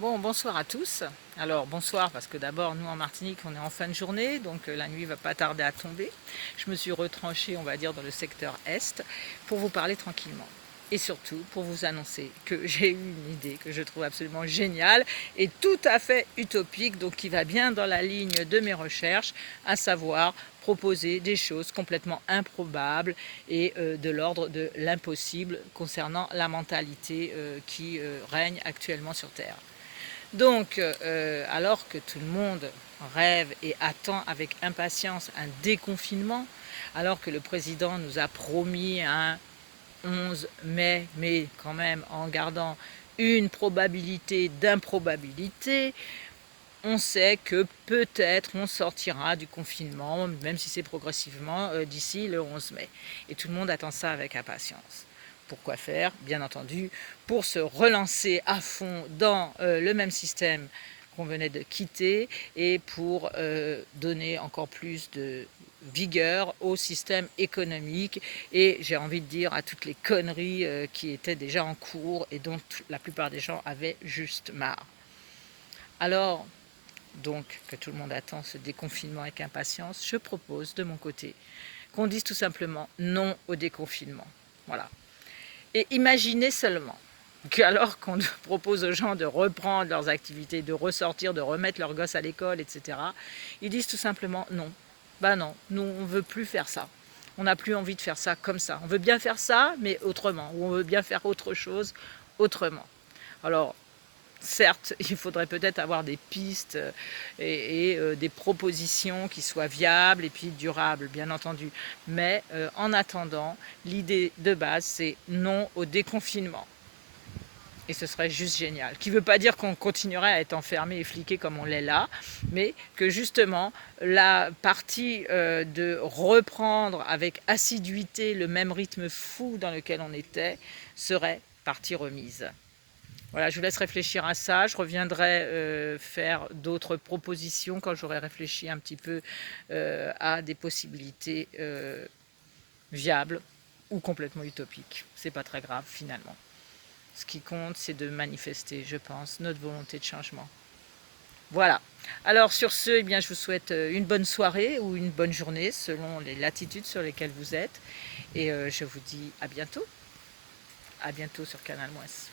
Bon, bonsoir à tous. Alors, bonsoir parce que d'abord, nous en Martinique, on est en fin de journée, donc la nuit va pas tarder à tomber. Je me suis retranchée, on va dire, dans le secteur Est pour vous parler tranquillement. Et surtout, pour vous annoncer que j'ai eu une idée que je trouve absolument géniale et tout à fait utopique, donc qui va bien dans la ligne de mes recherches, à savoir proposer des choses complètement improbables et de l'ordre de l'impossible concernant la mentalité qui règne actuellement sur Terre. Donc, alors que tout le monde rêve et attend avec impatience un déconfinement, alors que le président nous a promis un 11 mai, mais quand même en gardant une probabilité d'improbabilité, on sait que peut-être on sortira du confinement, même si c'est progressivement, d'ici le 11 mai. Et tout le monde attend ça avec impatience. Pourquoi faire? Bien entendu, pour se relancer à fond dans le même système qu'on venait de quitter et pour donner encore plus de vigueur au système économique et j'ai envie de dire à toutes les conneries qui étaient déjà en cours et dont la plupart des gens avaient juste marre. Alors, donc que tout le monde attend ce déconfinement avec impatience, je propose de mon côté qu'on dise tout simplement non au déconfinement. Voilà. Et imaginez seulement qu'alors qu'on propose aux gens de reprendre leurs activités, de ressortir, de remettre leurs gosses à l'école, etc., ils disent tout simplement non. Ben non, nous on ne veut plus faire ça. On n'a plus envie de faire ça comme ça. On veut bien faire ça, mais autrement. Ou on veut bien faire autre chose autrement. Alors, certes, il faudrait peut-être avoir des pistes et des propositions qui soient viables et puis durables, bien entendu. Mais en attendant, l'idée de base, c'est non au déconfinement. Et ce serait juste génial. Qui ne veut pas dire qu'on continuerait à être enfermé et fliqué comme on l'est là, mais que justement la partie de reprendre avec assiduité le même rythme fou dans lequel on était serait partie remise. Voilà, je vous laisse réfléchir à ça. Je reviendrai faire d'autres propositions quand j'aurai réfléchi un petit peu à des possibilités viables ou complètement utopiques. C'est pas très grave finalement. Ce qui compte, c'est de manifester, je pense, notre volonté de changement. Voilà. Alors sur ce, eh bien, je vous souhaite une bonne soirée ou une bonne journée selon les latitudes sur lesquelles vous êtes. Et je vous dis à bientôt. À bientôt sur Canal Mouesse.